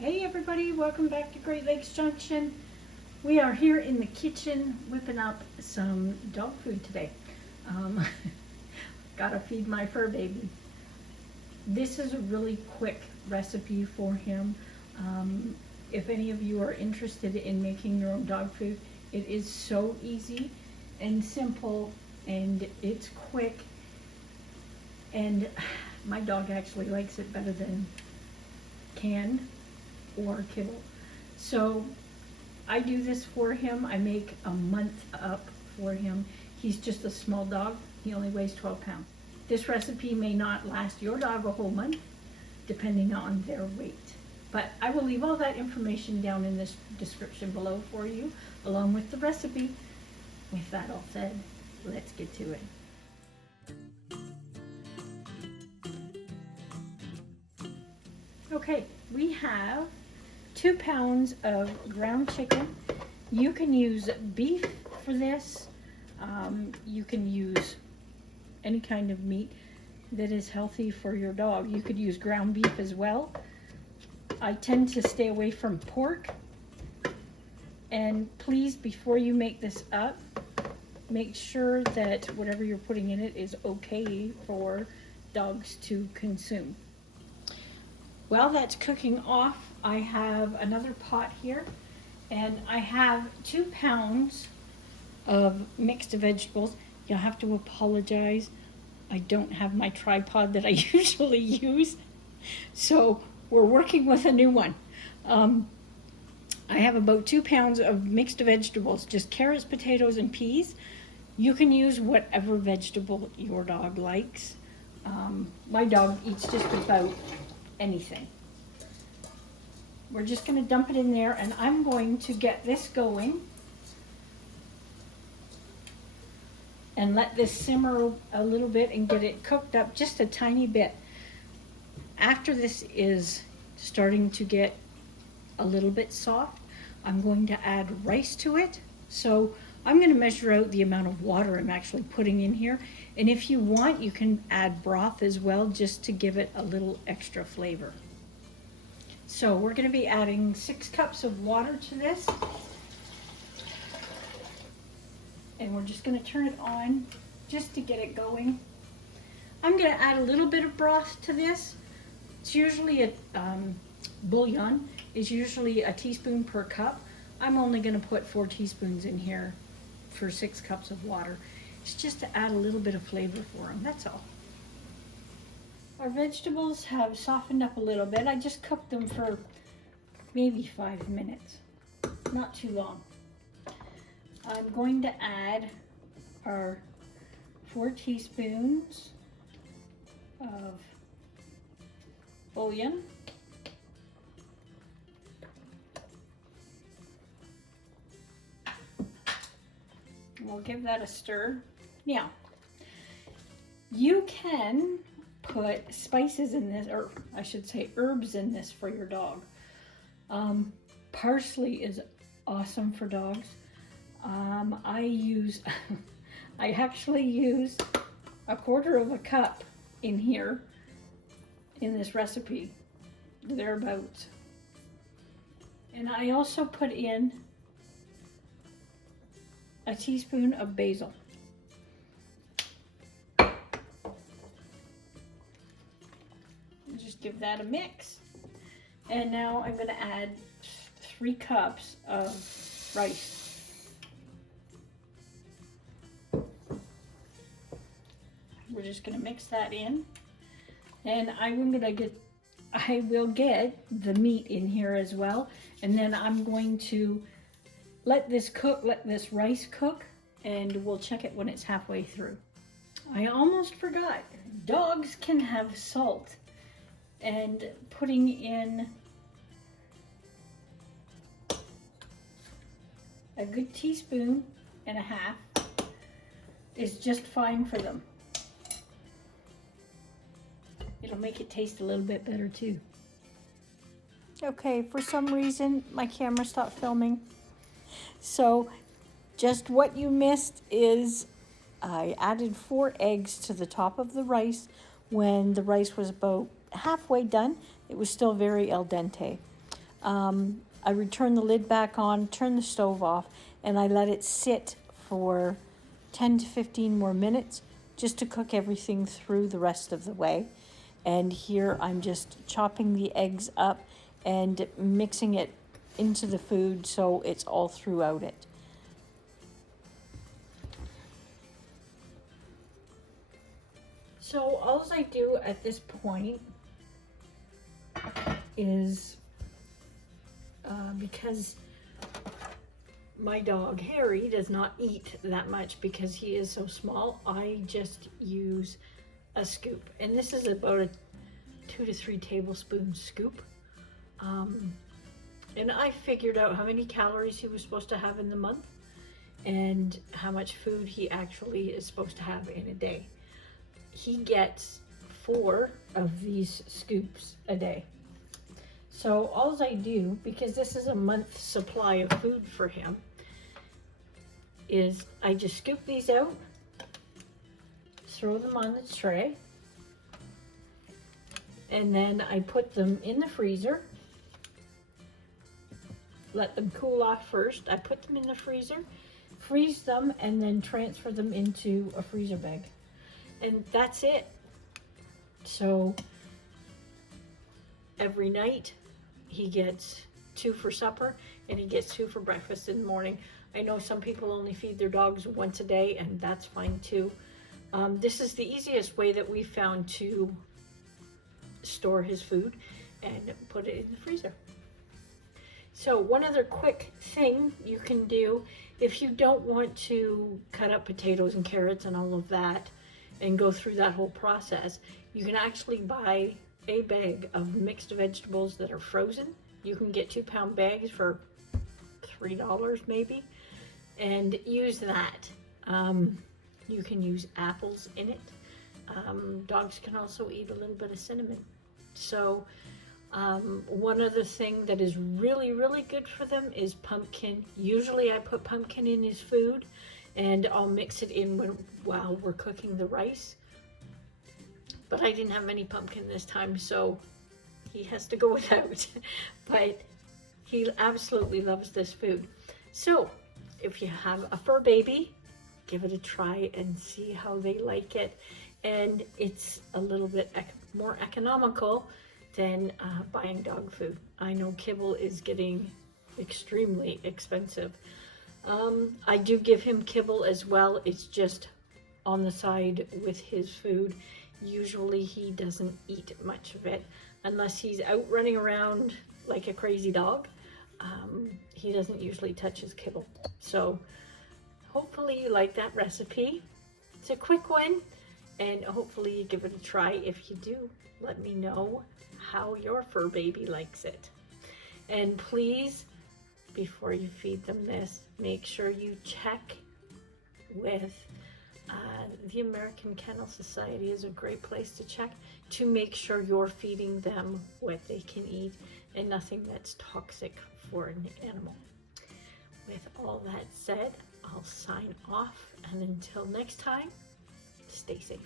Hey everybody, welcome back to Great Lakes Junction. We are here in the kitchen whipping up some dog food today. Gotta feed my fur baby. This is a really quick recipe for him. If any of you are interested in making your own dog food, it is so easy and simple and it's quick. And my dog actually likes it better than canned or kibble. So I do this for him. I make a month up for him. He's just a small dog. He only weighs 12 pounds. This recipe may not last your dog a whole month, depending on their weight. But I will leave all that information down in this description below for you, along with the recipe. With that all said, let's get to it. Okay, we have 2 pounds of ground chicken. You can use beef for this. You can use any kind of meat that is healthy for your dog. You could use ground beef as well. I tend to stay away from pork. And please, before you make this up, make sure that whatever you're putting in it is okay for dogs to consume. While that's cooking off, I have another pot here, and I have 2 pounds of mixed vegetables. You'll have to apologize. I don't have my tripod that I usually use, so we're working with a new one. I have about 2 pounds of mixed vegetables, just carrots, potatoes, and peas. You can use whatever vegetable your dog likes. My dog eats just about anything. We're just going to dump it in there, and I'm going to get this going and let this simmer a little bit and get it cooked up just a tiny bit. After this is starting to get a little bit soft, I'm going to add rice to it. So I'm going to measure out the amount of water I'm actually putting in here, and if you want, you can add broth as well, just to give it a little extra flavor. So we're going to be adding 6 cups of water to this, and we're just going to turn it on just to get it going. I'm going to add a little bit of broth to this. It's usually a bouillon is usually a teaspoon per cup. I'm only going to put 4 teaspoons in here for 6 cups of water. It's just to add a little bit of flavor for them, that's all. Our vegetables have softened up a little bit. I just cooked them for maybe 5 minutes, not too long. I'm going to add our 4 teaspoons of bouillon. We'll give that a stir. Now, you can put spices in this, or I should say herbs in this for your dog. Parsley is awesome for dogs. I actually use a 1/4 cup in here in this recipe, thereabouts. And I also put in a teaspoon of basil. Just give that a mix. And now I'm going to add 3 cups of rice. We're just going to mix that in. And I will get the meat in here as well. And then I'm going to let this cook, let this rice cook, and we'll check it when it's halfway through. I almost forgot, dogs can have salt, and putting in a good 1.5 teaspoons is just fine for them. It'll make it taste a little bit better too. Okay, for some reason my camera stopped filming. So just what you missed is I added 4 eggs to the top of the rice when the rice was about halfway done. It was still very al dente. I return the lid back on, turn the stove off, and I let it sit for 10 to 15 more minutes just to cook everything through the rest of the way. And here I'm just chopping the eggs up and mixing it into the food so it's all throughout it. So all I do at this point is, because my dog Harry does not eat that much because he is so small, I just use a scoop. And this is about a 2 to 3 tablespoon scoop. And I figured out how many calories he was supposed to have in the month and how much food he actually is supposed to have in a day. He gets 4 of these scoops a day. So all I do, because this is a month's supply of food for him, is I just scoop these out, throw them on the tray, and then I put them in the freezer. Let them cool off first. I put them in the freezer, freeze them, and then transfer them into a freezer bag. And that's it. So every night he gets 2 for supper and he gets 2 for breakfast in the morning. I know some people only feed their dogs once a day, and that's fine too. This is the easiest way that we found to store his food and put it in the freezer. So one other quick thing you can do, if you don't want to cut up potatoes and carrots and all of that and go through that whole process, you can actually buy a bag of mixed vegetables that are frozen. You can get 2-pound bags for $3 maybe, and use that. You can use apples in it. Dogs can also eat a little bit of cinnamon. So one other thing that is really, really good for them is pumpkin. Usually I put pumpkin in his food and I'll mix it in while we're cooking the rice. But I didn't have any pumpkin this time, so he has to go without. But he absolutely loves this food. So if you have a fur baby, give it a try and see how they like it. And it's a little bit more economical than buying dog food. I know kibble is getting extremely expensive. I do give him kibble as well. It's just on the side with his food. Usually he doesn't eat much of it unless he's out running around like a crazy dog. He doesn't usually touch his kibble. So hopefully you like that recipe. It's a quick one, and hopefully you give it a try. If you do, let me know how your fur baby likes it. And please, before you feed them this, make sure you check with the American Kennel Society. Is a great place to check to make sure you're feeding them what they can eat and nothing that's toxic for an animal. With all that said, I'll sign off, and until next time, stay safe.